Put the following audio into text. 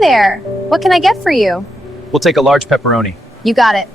there. What can I get for you? We'll take a large pepperoni. You got it.